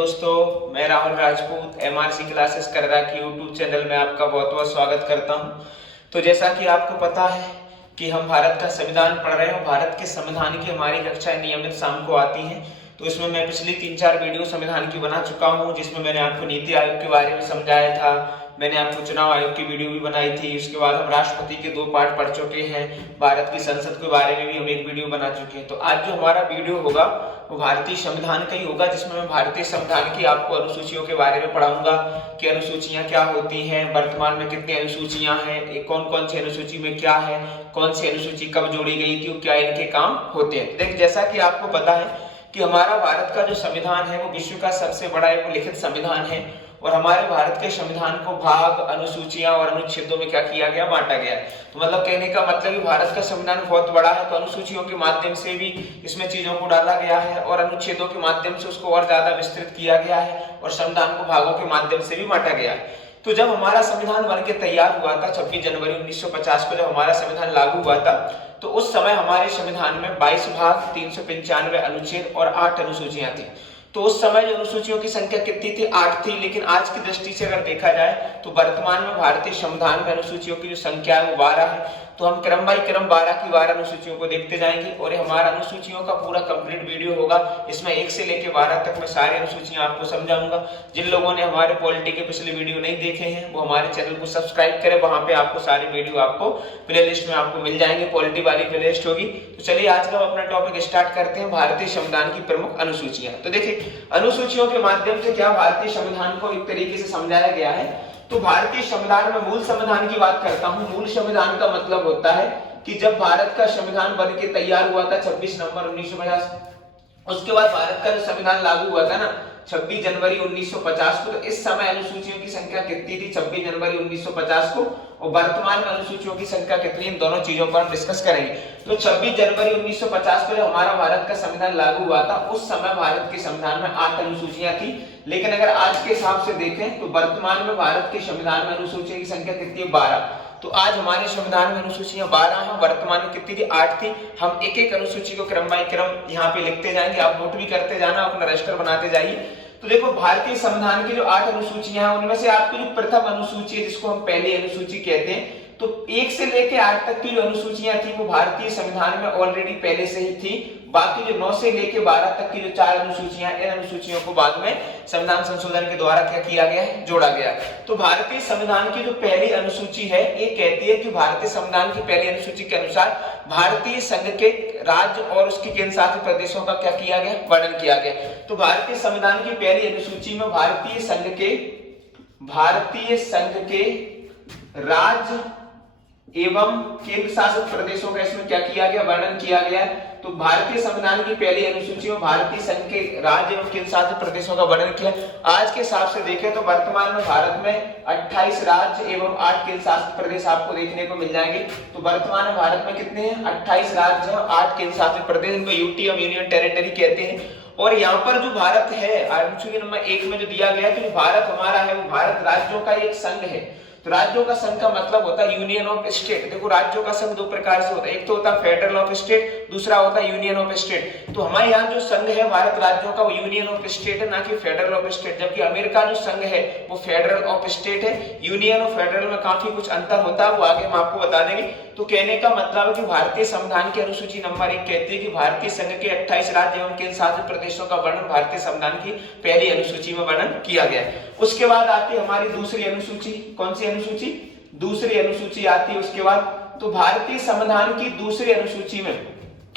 दोस्तों, मैं Rahul Rajput MRC classes कर्रा की यूट्यूब चैनल में आपका बहुत बहुत स्वागत करता हूं। तो जैसा कि आपको पता है कि हम भारत का संविधान पढ़ रहे हैं। भारत के संविधान की हमारी कक्षाएं नियमित शाम को आती हैं। तो इसमें मैं पिछली 3-4 वीडियो संविधान की बना चुका हूं, जिसमें मैंने आपको नीति आयोग के बारे में समझाया था, मैंने आपको चुनाव आयोग की वीडियो भी बनाई थी। उसके बाद हम राष्ट्रपति के 2 पार्ट पढ़ चुके हैं, भारत की संसद के बारे में भी हम एक वीडियो बना चुके हैं। तो आज जो हमारा वीडियो होगा वो भारतीय संविधान का ही होगा, जिसमें मैं भारतीय संविधान की आपको अनुसूचियों के बारे में पढ़ाऊंगा कि अनुसूचियां क्या होती हैं, वर्तमान में कितनी अनुसूचियां हैं, कौन कौन सी अनुसूची में क्या है, कौन सी अनुसूची कब जोड़ी गई थी, क्या इनके काम होते हैं। देखिए, जैसा कि आपको पता है कि हमारा भारत का जो संविधान है वो विश्व का सबसे बड़ा एक लिखित संविधान है, और हमारे भारत के संविधान को भाग, अनुसूचियां और अनुच्छेदों में क्या किया गया, बांटा गया है। तो मतलब कहने का मतलब कि भारत का संविधान बहुत बड़ा है, तो अनुसूचियों के माध्यम से भी इसमें चीजों को डाला गया है और अनुच्छेदों के माध्यम से उसको और ज्यादा विस्तृत किया गया है, और संविधान को भागों के माध्यम से भी बांटा गया है। तो जब हमारा संविधान बन के तैयार हुआ था 26 जनवरी 1950 को, जब हमारा संविधान लागू हुआ था, तो उस समय हमारे संविधान में 22 भाग, 395 अनुच्छेद और 8 अनुसूचियां थी। तो उस समय जो अनुसूचियों की संख्या कितनी थी, 8 थी। लेकिन आज की दृष्टि से अगर देखा जाए तो वर्तमान में भारतीय संविधान में अनुसूचियों की जो संख्या है वो 12 है। तो हम क्रम बाई क्रम 12 की 12 अनुसूचियों को देखते जाएंगे, और ये हमारा अनुसूचियों का पूरा कंप्लीट वीडियो होगा। इसमें 1 से लेकर 12 तक मैं सारी अनुसूचियां आपको समझाऊंगा। जिन लोगों ने हमारे पॉलिटी के पिछले वीडियो नहीं देखे हैं वो हमारे चैनल को सब्सक्राइब करें, वहां पे आपको सारी वीडियो आपको प्लेलिस्ट में आपको मिल जाएंगे, पॉलिटी वाली प्लेलिस्ट होगी। तो चलिए आज का अपना टॉपिक स्टार्ट करते हैं, भारतीय संविधान की प्रमुख अनुसूचियां। तो देखिए, अनुसूचियों के माध्यम से क्या भारतीय संविधान को एक तरीके से समझाया गया है। तो भारतीय संविधान में मूल संविधान की बात करता हूं। मूल संविधान का मतलब होता है कि जब भारत का संविधान बन के तैयार हुआ था 26 नवंबर 1950, उसके बाद भारत का जो संविधान लागू हुआ था ना 26 जनवरी 1950 को, तो इस समय अनुसूचियों की संख्या कितनी थी 26 जनवरी 1950 को, और वर्तमान में अनुसूचियों की संख्या कितनी, इन दोनों चीजों पर हम डिस्कस करेंगे। तो 26 जनवरी 1950 को जब हमारा भारत का संविधान लागू हुआ था, उस समय भारत के संविधान में 8 अनुसूचियां थी। लेकिन अगर आज के हिसाब से देखें तो वर्तमान में भारत के संविधान में अनुसूचियों की संख्या कितनी है, 12। तो आज हमारे संविधान में अनुसूचियां 12 हैं, वर्तमान में कितनी थी, 8 थी। हम एक एक अनुसूची को क्रम बाई क्रम यहाँ पे लिखते जाएंगे, आप नोट भी करते जाना, अपना रजिस्टर बनाते जाइए। तो देखो, भारतीय संविधान की जो 8 अनुसूचियां हैं उनमें से आपकी जो प्रथम अनुसूची है, जिसको हम पहली अनुसूची कहते हैं, तो 1 से लेकर 8 तक की जो अनुसूचियां थी वो भारतीय संविधान में ऑलरेडी पहले से ही थी। बाकी जो 9 से लेकर 12 तक की जो 4 अनुसूचियां, इन अनुसूचियों को बाद में संविधान संशोधन के द्वारा क्या किया गया है, जोड़ा गया है। तो भारतीय संविधान की जो पहली अनुसूची है ये कहती है कि भारतीय संविधान की पहली अनुसूची के अनुसार भारतीय संघ के राज्य और उसके केंद्र शासित प्रदेशों का क्या किया गया, वर्णन किया गया। तो भारतीय संविधान की पहली अनुसूची में भारतीय संघ के राज्य एवं केंद्र शासित प्रदेशों का इसमें क्या किया गया, वर्णन किया गया। तो भारतीय संविधान की पहली अनुसूची में भारतीय संघ के राज्य एवं केंद्र शासित प्रदेशों का वर्णन किया। आज के हिसाब से देखें तो वर्तमान में भारत में 28 राज्य एवं 8 केंद्र शासित प्रदेश आपको देखने को मिल जाएंगे। तो वर्तमान में भारत में कितने हैं, 28 राज्य और 8 केंद्र शासित प्रदेश, इनको यूटी और यूनियन टेरिटरी कहते हैं। और यहाँ पर जो भारत है अनुसूची नंबर 1 में जो दिया गया है कि भारत हमारा है वो भारत राज्यों का एक संघ है। तो राज्यों का संघ का मतलब होता है यूनियन ऑफ स्टेट। देखो, राज्यों का संघ 2 प्रकार से होता है, एक तो होता है फेडरल ऑफ स्टेट, दूसरा होता है यूनियन ऑफ स्टेट। तो हमारे यहाँ जो संघ है भारत राज्यों का वो यूनियन ऑफ स्टेट है, ना कि फेडरल ऑफ स्टेट। जबकि अमेरिका जो संघ है वो फेडरल ऑफ स्टेट है। यूनियन और फेडरल में काफी कुछ अंतर होता है, वो आगे हम आपको बता देंगे। तो कहने का मतलब है कि भारतीय संविधान की अनुसूची नंबर 1 कहती है कि भारतीय संघ के 28 राज्य एवं केंद्र शासित प्रदेशों का वर्णन भारतीय संविधान की पहली अनुसूची में वर्णन किया गया है। उसके बाद आती है हमारी दूसरी अनुसूची। कौन सी अनुसूची, दूसरी अनुसूची आती है उसके बाद। तो भारतीय संविधान की दूसरी अनुसूची में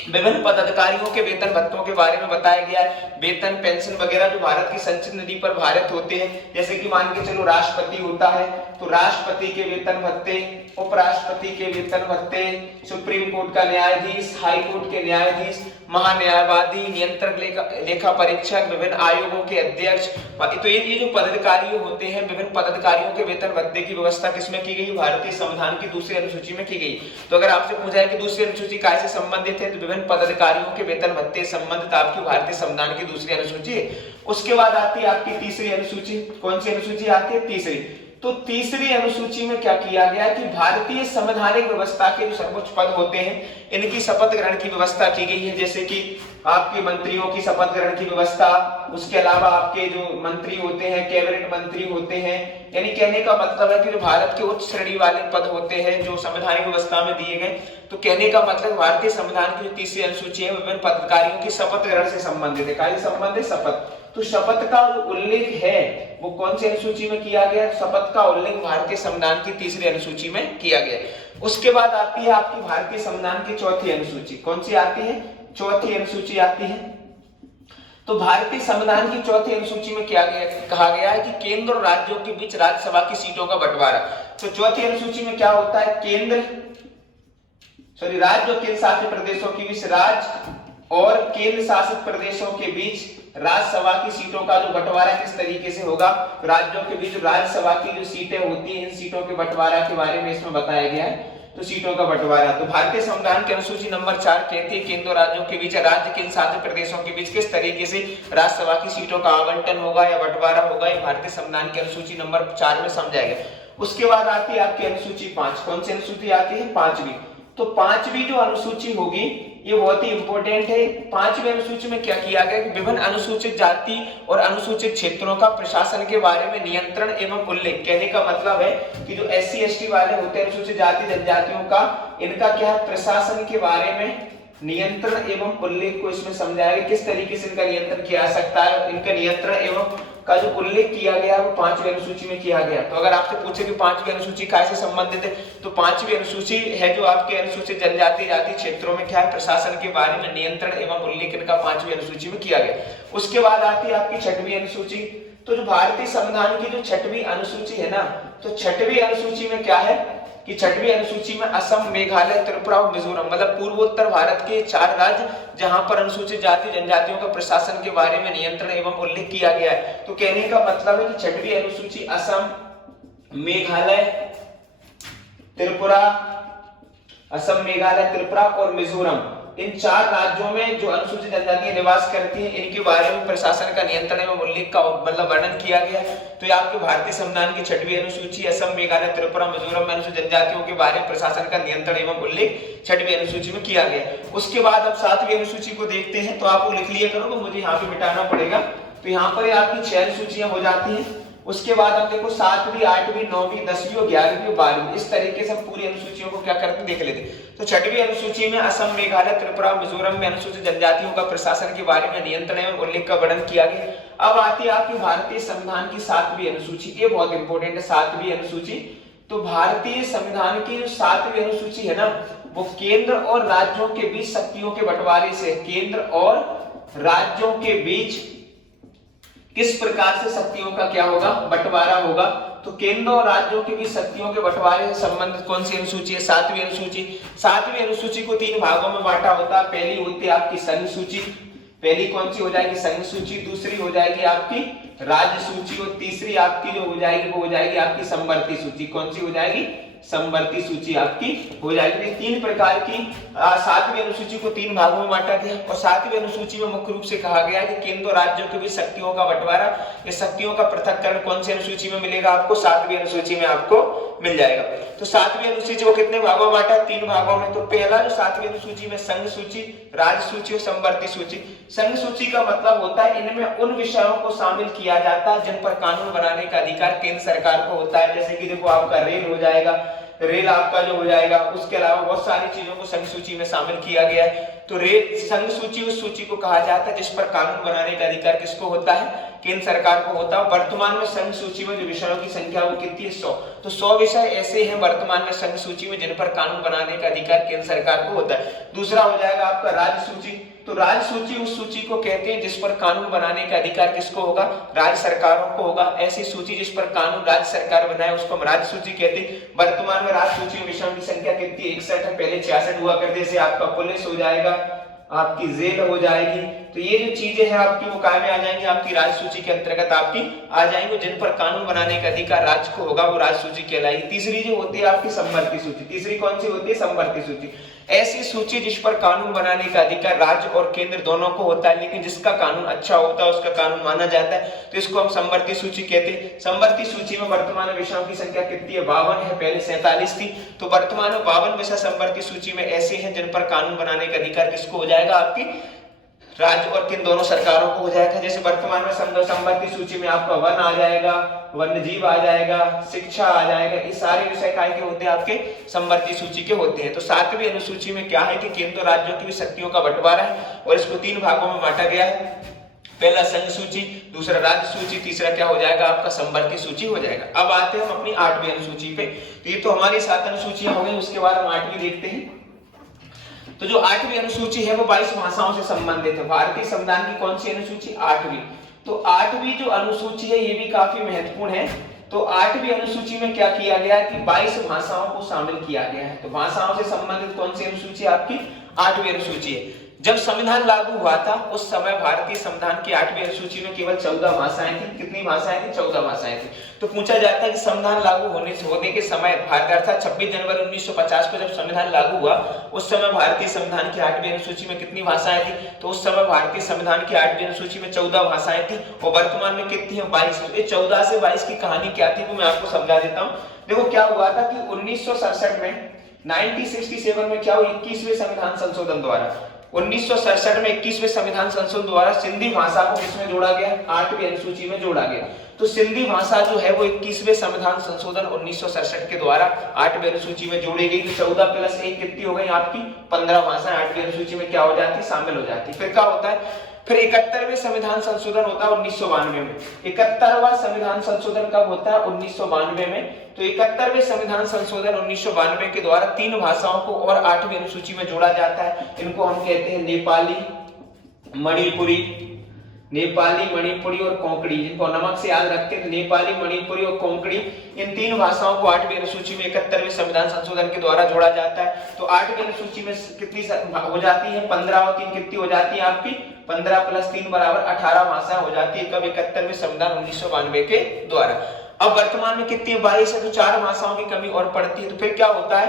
विभिन्न पदाधिकारियों के वेतन भत्तों के बारे में बताया गया है। वेतन, पेंशन वगैरह जो भारत की संचित निधि पर भारित होते हैं, जैसे कि मान के चलो राष्ट्रपति होता है तो राष्ट्रपति के वेतन भत्ते, उपराष्ट्रपति के वेतन भत्ते, सुप्रीम कोर्ट का न्यायाधीश, हाई कोर्ट के न्यायाधीश, महान्यायवादी, नियंत्रक, लेखा परीक्षक, विभिन्न आयोगों के अध्यक्ष, तो ये जो पदाधिकारी होते हैं, विभिन्न पदाधिकारियों के वेतन भत्ते की व्यवस्था किसमें की गई, भारतीय संविधान की दूसरी अनुसूची में की गई। तो अगर आपसे पूछा है कि दूसरी अनुसूची कैसे संबंधित है, तो विभिन्न पदाधिकारियों के वेतन भत्ते संबंधित आपकी भारतीय संविधान की दूसरी अनुसूची है। उसके बाद आती है आपकी तीसरी अनुसूची। कौन सी अनुसूची आती है, तीसरी। तो तीसरी अनुसूची में क्या किया गया कि भारतीय संवैधानिक व्यवस्था के जो सर्वोच्च पद होते हैं इनकी शपथ ग्रहण की व्यवस्था की गई है। जैसे कि आपके मंत्रियों की शपथ ग्रहण की व्यवस्था, उसके अलावा आपके जो मंत्री होते हैं कैबिनेट मंत्री होते हैं, यानी कहने का मतलब है कि जो भारत के उच्च श्रेणी वाले पद होते हैं जो संवैधानिक व्यवस्था में दिए गए, तो कहने का मतलब भारतीय संविधान की जो तीसरी अनुसूची है विभिन्न पदाधिकारियों की शपथ ग्रहण से संबंधित है। क्या संबंध है? शपथ। तो शपथ का जो उल्लेख है वो कौन सी अनुसूची में किया गया? शपथ का उल्लेख भारतीय संविधान की तीसरी अनुसूची में किया गया। उसके बाद आती है आपकी भारतीय संविधान की चौथी अनुसूची। कौन सी आती है? चौथी अनुसूची आती है। तो भारतीय संविधान की चौथी अनुसूची में क्या कहा गया है कि केंद्र और राज्यों के बीच राज्यसभा की सीटों का बंटवारा। तो चौथी अनुसूची में क्या होता है? राज्य और केंद्र शासित प्रदेशों के बीच राज्य और केंद्र शासित प्रदेशों के बीच राज्यसभा की सीटों का जो बंटवारा किस तरीके से होगा, राज्यों के बीच राज्यसभा की जो सीटें होती हैं इन सीटों के बंटवारा के बारे में इसमें बताया गया है। तो सीटों का बंटवारा, तो भारतीय संविधान की अनुसूची नंबर 4 कहती है केंद्र और राज्यों के बीच राज्य केंद्र शासित प्रदेशों के बीच किस तरीके से राज्यसभा की सीटों का आवंटन होगा या बंटवारा होगा, ये भारतीय संविधान की अनुसूची नंबर 4 में समझाया गया। उसके बाद आती है आपकी अनुसूची 5। कौन सी अनुसूची आती है? 5वीं। तो 5वीं जो अनुसूची होगी ये बहुत ही इंपॉर्टेंट है। 5वीं अनुसूची में क्या किया गया कि विभिन्न अनुसूचित जाति और अनुसूचित क्षेत्रों का प्रशासन के बारे में नियंत्रण एवं उल्लेख। कहने का मतलब है कि जो SC ST वाले होते हैं अनुसूचित जाति जनजातियों का, इनका क्या है प्रशासन के बारे में नियंत्रण एवं उल्लेख को इसमें समझाया गया, किस तरीके से इनका नियंत्रण किया जा सकता है। इनका नियंत्रण एवं का जो उल्लेख किया गया वो 5वीं अनुसूची में किया गया। तो अगर आपसे पूछे कि 5वीं अनुसूची कैसे संबंधित है, तो 5वीं अनुसूची है जो आपके अनुसूचित जनजाति जाति क्षेत्रों में क्या है प्रशासन के बारे में नियंत्रण एवं उल्लेख इनका 5वीं अनुसूची में किया गया। उसके बाद आती है आपकी 6वीं अनुसूची। तो जो भारतीय संविधान की जो 6वीं अनुसूची है ना, तो 6वीं अनुसूची में क्या है कि 6वीं अनुसूची में असम, मेघालय, त्रिपुरा और मिजोरम मतलब पूर्वोत्तर भारत के 4 राज्य जहां पर अनुसूचित जाति जनजातियों का प्रशासन के बारे में नियंत्रण एवं उल्लेख किया गया है। तो कहने का मतलब है कि 6वीं अनुसूची असम, मेघालय, त्रिपुरा, असम, मेघालय, त्रिपुरा और मिजोरम, इन 4 राज्यों में जो अनुसूचित जनजातियां निवास करती हैं इनके बारे में प्रशासन का नियंत्रण एवं उल्लेख का मतलब वर्णन किया गया है। तो ये आपके भारतीय संविधान की 6वीं अनुसूची असम, मेघालय, त्रिपुरा, मिजोरम में अनुसूचित जनजातियों के बारे में प्रशासन का नियंत्रण एवं उल्लेख 6वीं अनुसूची में किया गया। उसके बाद अब 7वीं अनुसूची को देखते हैं। तो आपको लिख लिया करो, मुझे यहाँ पे मिटाना पड़ेगा। तो यहाँ पर आपकी 6 अनुसूचियां हो जाती हैं। उसके बाद अब देखो 7वीं, 8वीं, 9वीं, 10वीं और 11वीं और 12वीं, इस तरीके से पूरी अनुसूचियों को क्या करते देख लेते। तो 6वीं अनुसूची में असम, मेघालय, त्रिपुरा, मिजोरम में अनुसूचित जनजातियों का प्रशासन के बारे में नियंत्रण एवं उल्लेख का वर्णन किया गया। अब आती है आपकी भारतीय संविधान की 7वीं अनुसूची। ये बहुत इंपॉर्टेंट है 7वीं अनुसूची। तो भारतीय संविधान की जो 7वीं अनुसूची है ना, वो केंद्र और राज्यों के बीच शक्तियों के बंटवारे से, केंद्र और राज्यों के बीच किस प्रकार से शक्तियों का क्या होगा बंटवारा होगा। तो केंद्र और राज्यों के बीच शक्तियों के बंटवारे से संबंधित कौन सी अनुसूची है? 7वीं अनुसूची। 7वीं अनुसूची को 3 भागों में बांटा होता है। पहली होती है आपकी संघ सूची। पहली कौन सी हो जाएगी? संघ सूची। दूसरी हो जाएगी आपकी राज्य सूची और तीसरी आपकी जो हो जाएगी वो हो जाएगी आपकी समवर्ती सूची। कौन सी हो जाएगी? समवर्ती सूची आपकी हो जाएगी। 3 प्रकार की 7वीं अनुसूची को 3 भागों में बांटा गया। और 7वीं अनुसूची में मुख्य रूप से कहा गया है कि केंद्र और राज्यों के बीच शक्तियों का बंटवारा, ये शक्तियों का पृथक्करण कौन सी अनुसूची में मिलेगा आपको? 7वीं अनुसूची में आपको मिल जाएगा। तो 7वीं अनुसूची को कितने भागों में बांटा? 3 भागों में। तो पहला जो 7वीं अनुसूची में संघ सूची, राज्य सूची और समवर्ती सूची। संघ सूची का मतलब होता है इनमें उन विषयों को शामिल किया जाता है जिन पर कानून बनाने का अधिकार केंद्र सरकार को होता है। जैसे कि देखो आपका रेल हो जाएगा, रेल आपका जो हो जाएगा, उसके अलावा बहुत सारी चीजों को संघ सूची में शामिल किया गया है। तो रेल संघ सूची उस सूची को कहा जाता है जिस पर कानून बनाने का अधिकार किसको होता है? केंद्र सरकार को होता है। वर्तमान में संघ सूची में जो विषयों की संख्या वो कितनी है? 100। तो 100 विषय ऐसे हैं वर्तमान में संघ सूची में जिन पर कानून बनाने का अधिकार केंद्र सरकार को होता है। दूसरा हो जाएगा आपका राज्य सूची। तो राज्य सूची उस सूची को कहते हैं जिस पर कानून बनाने का अधिकार किसको होगा? राज्य सरकारों को होगा। ऐसी सूची जिस पर कानून राज्य सरकार बनाए उसको हम राज्य सूची कहते हैं। वर्तमान में राज्य सूची में विषयों की संख्या कितनी? 61 है। पहले 66 हुआ करते। जैसे आपका पुलिस हो जाएगा, आपकी जेल हो जाएगी। तो ये जो चीजें हैं आपकी वो काय में आ जाएंगी? आपकी राज्य सूची के अंतर्गत आपकी आ जाएंगे। जिन पर कानून बनाने का अधिकार राज्य को होगा वो राज्य सूची कहलाएगी। तीसरी जो होती है आपकी समवर्ती सूची। तीसरी कौन सी होती है? समवर्ती सूची। ऐसी सूची जिस पर कानून बनाने का अधिकार राज्य और केंद्र दोनों को होता है, लेकिन जिसका कानून अच्छा होता है, उसका कानून माना जाता है, तो इसको हम समवर्ती सूची कहते हैं। समवर्ती सूची में वर्तमान विषयों की संख्या कितनी है? 52 है। पहले 47 थी। तो वर्तमान में 52 विषय समवर्ती सूची में ऐसे हैं जिन पर कानून बनाने का अधिकार किसको हो जाएगा? आपकी राज्य और किन दोनों सरकारों को हो जाएगा। जैसे वर्तमान में संवर्ती सूची में आपका वन आ जाएगा, वन्यजीव आ जाएगा, शिक्षा आ जाएगा, ये सारे विषय काय के होते हैं, आपके संवर्ती सूची के होते हैं। तो 7वीं अनुसूची में क्या है कि केंद्र और राज्यों की भी शक्तियों का बंटवारा है और इसको 3 भागों में बांटा गया है। पहला संघ सूची, दूसरा राज्य सूची, तीसरा क्या हो जाएगा, आपका संवर्ती सूची हो जाएगा। अब आते हैं हम अपनी 8वीं अनुसूची पे। तो ये तो हमारी 7 अनुसूचियां हो गई, उसके बाद हम 8वीं देखते हैं। तो जो 8वीं अनुसूची है वो 22 भाषाओं से संबंधित है। भारतीय संविधान की कौन सी अनुसूची, 8वीं। तो 8वीं जो अनुसूची है ये भी काफी महत्वपूर्ण है। तो 8वीं अनुसूची में क्या किया गया है कि 22 भाषाओं को शामिल किया गया है। तो भाषाओं से संबंधित कौन सी अनुसूची आपकी, 8वीं अनुसूची है। जब संविधान लागू हुआ था उस समय भारतीय संविधान की 8वीं अनुसूची में केवल 14 भाषाएं थी। कितनी भाषाएं थी, 14 भाषाएं थी। तो पूछा जाता है कि संविधान लागू होने के समय भारत अर्थात 26 जनवरी 1950 को जब संविधान लागू हुआ उस समय भारतीय संविधान की 8वीं अनुसूची में कितनी भाषाएं थी। तो उस समय भारतीय संविधान की 8वीं अनुसूची में 14 भाषाएं थी और वर्तमान में कितनी है, 22। ये 14 से 22 की कहानी क्या थी वो मैं आपको समझा देता हूँ। देखो क्या हुआ था कि 1967 में 1967 में क्या हुआ, 21वें संविधान संशोधन द्वारा 1967 में 21वें संविधान संशोधन द्वारा सिंधी भाषा को किसमें जोड़ा गया, 8वीं अनुसूची में जोड़ा गया। तो सिंधी भाषा जो है वो 21वें संविधान संशोधन 1967 के द्वारा 8वीं अनुसूची में जोड़ी गई। तो 14 + 1 कितनी हो गई आपकी, 15 भाषाएं 8वीं अनुसूची में क्या हो जाती, शामिल हो जाती। फिर क्या होता है, फिर 71वें संविधान संशोधन होता है 1992 में। 71वां संविधान संशोधन कब होता है, 1992 में। तो 71वें संविधान संशोधन 1992 के द्वारा 3 भाषाओं को और 8वीं अनुसूची में जोड़ा जाता है। इनको हम कहते हैं नेपाली, मणिपुरी और कोंकणी। जिनको नमक से याद रखते हैं, नेपाली, मणिपुरी और कोंकणी, इन 3 भाषाओं को 8वीं अनुसूची में 71वें संविधान संशोधन के द्वारा जोड़ा जाता है। तो 8वीं अनुसूची में कितनी हो जाती है, 15 और 3 कितनी हो जाती है आपकी, 15 + 3 = 18 भाषा हो जाती है। कब, 71वें संविधान 1992 के द्वारा। अब वर्तमान में कितनी, 22 है। तो 4 भाषाओं की कमी और पड़ती है। तो फिर क्या होता है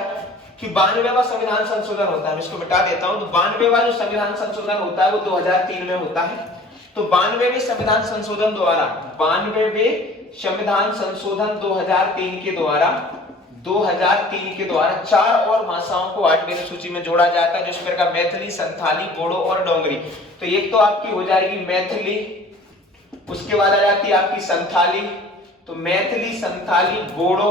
कि 92वां संविधान संशोधन होता है। इसको मिटा देता हूं। तो 92वां जो संविधान संशोधन होता है वो 2003 में होता है। तो 92वें संविधान संशोधन द्वारा 2003 के द्वारा 4 और भाषाओं को 8वीं अनुसूची में जोड़ा जाता है, जिस प्रकार मैथिली, संथाली, बोडो और डोंगरी। तो एक तो आपकी हो जाएगी मैथिली, उसके बाद आ जाती है आपकी संथाली। तो मैथिली, संथाली, बोडो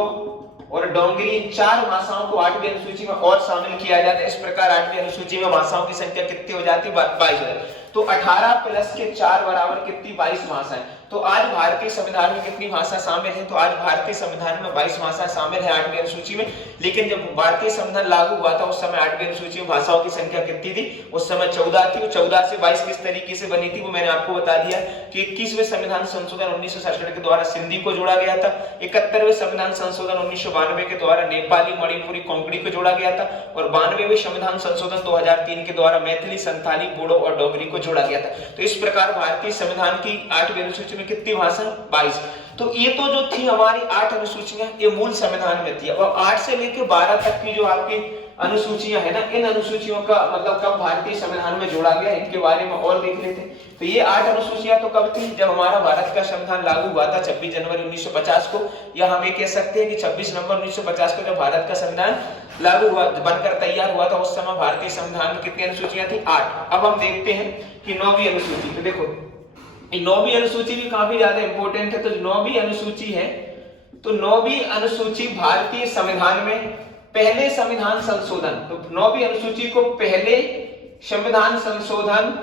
और डोंगरी, इन 4 भाषाओं को 8वीं अनुसूची में और शामिल किया जाता है। इस प्रकार 8वीं अनुसूची में भाषाओं की संख्या कितनी हो जाती है, 22। तो 18 + 4 = कितनी, 22 भाषाएं। तो आज भारतीय संविधान में कितनी भाषा शामिल है, तो आज भारतीय संविधान में 22 भाषा शामिल है 8वीं अनुसूची में। लेकिन जब भारतीय संविधान लागू हुआ था उस समय 8वीं अनुसूची में भाषाओं की संख्या कितनी थी, उस समय 14 थी। 14 से 22 किस तरीके से बनी थी वो मैंने आपको बता दिया कि 21वें संविधान संशोधन 1967 के द्वारा सिंधी को जोड़ा गया था। 71वें संविधान संशोधन 1992 के द्वारा नेपाली, मणिपुरी, कोंकणी को जोड़ा गया था और 92वें संविधान संशोधन 2003 के द्वारा मैथिली, संथाली, बोडो और डोगरी को जोड़ा गया था। तो इस प्रकार भारतीय संविधान की 8वीं अनुसूची में कितनी भाषा, 22। तो ये तो जो थी हमारी 8 अनुसूचियां, ये मूल संविधान में थी। अब 8 से लेकर 12 तक की जो आपकी अनुसूचियां है ना, इन अनुसूचियों का मतलब कब भारतीय संविधान में जोड़ा गया, इनके बारे में और देख लेते हैं। तो ये 8 अनुसूचियां तो कब थी, जब हमारा भारत का संविधान लागू हुआ था 26 जनवरी 1950 को, या हम ये कह सकते हैं कि 26 नवंबर 1950 को जब भारत का संविधान लागू हुआ, बनकर तैयार हुआ था, उस समय भारतीय संविधान में कितनी अनुसूचियां थी, 8। अब हम देखते हैं कि 9वीं अनुसूची। तो देखो 9वीं अनुसूची भी काफी ज्यादा इंपॉर्टेंट है। तो 9वीं अनुसूची है, तो 9वीं अनुसूची भारतीय संविधान में पहले संविधान संशोधन, तो 9वीं अनुसूची को पहले संविधान संशोधन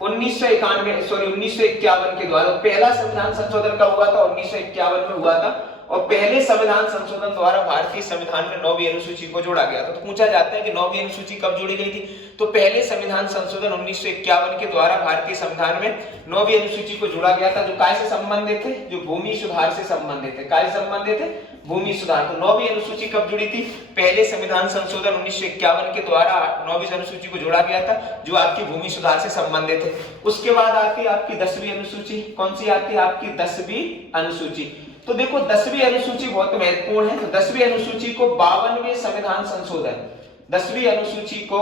1951 के द्वारा, पहला संविधान संशोधन कब हुआ था, 1951 में हुआ था। और पहले संविधान संशोधन द्वारा भारतीय संविधान में 9वीं अनुसूची को जोड़ा गया था। तो पूछा जाता है कि 9वीं अनुसूची कब जोड़ी गई थी, तो पहले संविधान संशोधन 1951 के द्वारा भारतीय संविधान में 9वीं अनुसूची को जोड़ा गया था, जो काय से संबंधित थे, जो भूमि सुधार से संबंधित है। काय से संबंधित है, भूमि सुधार। तो 9वीं अनुसूची कब जुड़ी थी, पहले संविधान संशोधन 1951 के द्वारा 9वीं अनुसूची को जोड़ा गया था, जो आपकी भूमि सुधार से संबंधित है। उसके बाद आती है आपकी 10वीं अनुसूची। कौन सी आती है आपकी, 10वीं अनुसूची। तो देखो 10वीं अनुसूची बहुत महत्वपूर्ण है। तो 10वीं अनुसूची को 52वें संविधान संशोधन, 10वीं अनुसूची को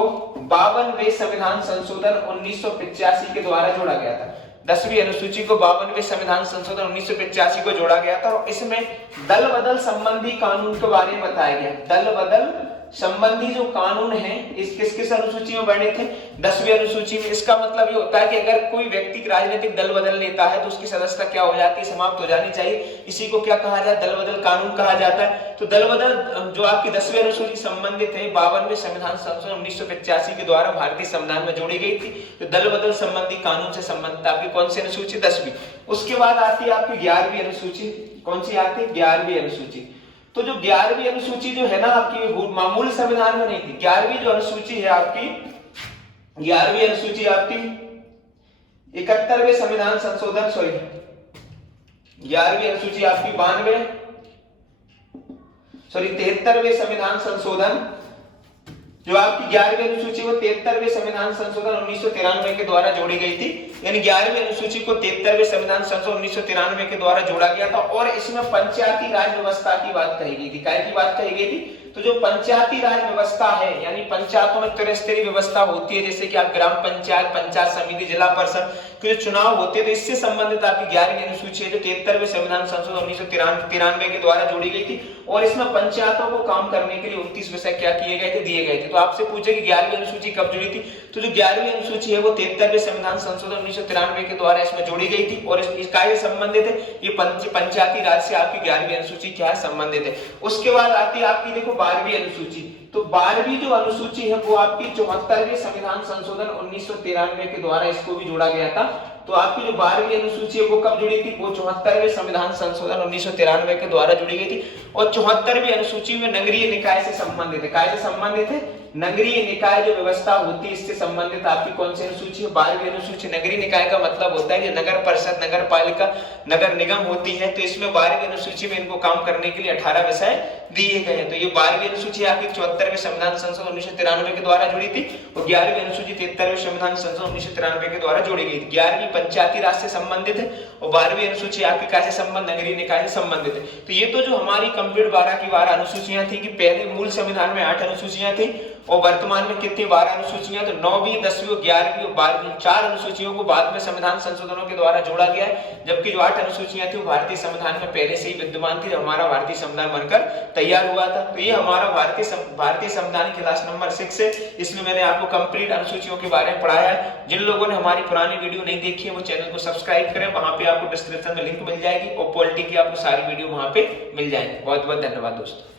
52वें संविधान संशोधन 1985 के द्वारा जोड़ा गया था। 10वीं अनुसूची को 52वें संविधान संशोधन 1985 को जोड़ा गया था और इसमें दल बदल संबंधी कानून के बारे में बताया गया। दल बदल संबंधी जो कानून है इस किस अनुसूची में वर्णित है? 10वीं अनुसूची में। इसका मतलब ये होता है कि अगर कोई व्यक्ति राजनीतिक दल बदल लेता है तो उसकी सदस्यता क्या हो जाती है? समाप्त हो जानी चाहिए। इसी को क्या कहा जाता है? दल बदल कानून कहा जाता है। तो दल बदल जो आपकी 10वीं अनुसूची संबंधित है 52वें संविधान संशोधन 1985 के द्वारा भारतीय संविधान में जोड़ी गई थी। तो दल बदल संबंधी कानून से संबंधित आपकी कौन सी अनुसूची? 10वीं। उसके बाद आती है आपकी 11वीं अनुसूची। कौन सी आती है? 11वीं अनुसूची। तो जो 11वीं अनुसूची जो है ना आपकी मामूली संविधान में नहीं थी। 11वीं जो अनुसूची है आपकी, 11वीं अनुसूची आपकी 71वें संविधान संशोधन 11वीं अनुसूची आपकी 73वें संविधान संशोधन जो आपकी 11वीं अनुसूची वो 73वें संविधान संशोधन 1993 के द्वारा जोड़ी गई थी। यानी 11वीं अनुसूची को 73वें संविधान संशोधन 1993 के द्वारा जोड़ा गया था और इसमें पंचायती राज व्यवस्था की बात कही गई थी। क्या की बात कही गई थी? तो जो पंचायती राज व्यवस्था है यानी पंचायतों में त्रिस्तरीय व्यवस्था होती है, जैसे कि आप ग्राम पंचायत, पंचायत समिति, जिला परिषद के जो चुनाव होते हैं, तो इससे संबंधित आपकी 11वीं अनुसूची है जो 73वें संविधान संशोधन 1993 के द्वारा जोड़ी गई थी और इसमें पंचायतों को काम करने के लिए 29 विषय क्या किए गए थे? दिए गए थे। तो आपसे पूछे कि 11वीं अनुसूची कब जुड़ी थी? तो जो 11वीं अनुसूची है वो 73वें संविधान संशोधन 1993 के द्वारा इसमें जोड़ी गई थी और इसका ये संबंधित है, ये पंचायती राज से आपकी 11वीं अनुसूची क्या है? संबंधित है। उसके बाद आती है आपकी देखो 12वीं अनुसूची। तो 12वीं जो अनुसूची है वो आपकी 74वें संविधान संशोधन 1993 के द्वारा इसको भी जोड़ा गया था। तो आपकी जो 12वीं अनुसूची है वो कब जुड़ी थी? वो 74वें संविधान संशोधन 1993 के द्वारा जुड़ी गई थी और 74वीं अनुसूची में नगरीय निकाय से संबंधित है। काय से संबंधित है? नगरीय निकाय जो व्यवस्था होती है इससे संबंधित आपकी कौन सी अनुसूची है? 12वीं अनुसूची। नगरीय निकाय का मतलब होता है कि नगर परिषद, नगर पालिका, नगर निगम होती है, तो इसमें 12वीं अनुसूची में इनको काम करने के लिए 18 विषय दिए गए हैं। तो ये 12वीं अनुसूची आपकी 74वें संविधान संशोधन 1993 के द्वारा जुड़ी थी और 11वीं अनुसूची 73वें संविधान संशोधन 1993 के द्वारा जोड़ी गई थी। 11वीं पंचायती राज से संबंधित है और 12वीं अनुसूची आपकी कैसे संबंध? नगरीय निकाय से संबंधित है। तो ये तो जो हमारी कंप्लीट 12 की 12 अनुसूचियां थी कि पहले मूल संविधान में 8 अनुसूचियां थी और वर्तमान में कितनी? 12 अनुसूचियां। तो 9वीं, 10वीं, 11वीं और 12वीं 4 अनुसूचियों को बाद में संविधान संशोधनों के द्वारा जोड़ा गया है, जबकि जो 8 अनुसूचियां थी वो भारतीय संविधान में पहले से ही विद्यमान थी जब हमारा भारतीय संविधान बनकर तैयार हुआ था। तो ये हमारा भारतीय संविधान की क्लास नंबर 6 है। इसमें मैंने आपको कंप्लीट अनुसूचियों के बारे में पढ़ाया है। जिन लोगों ने हमारी पुरानी वीडियो नहीं देखी है वो चैनल को सब्सक्राइब करें, वहां पे आपको डिस्क्रिप्शन में लिंक मिल जाएगी और पॉलिटी की आपको सारी वीडियो वहां पे मिल जाएंगी। बहुत बहुत धन्यवाद दोस्तों।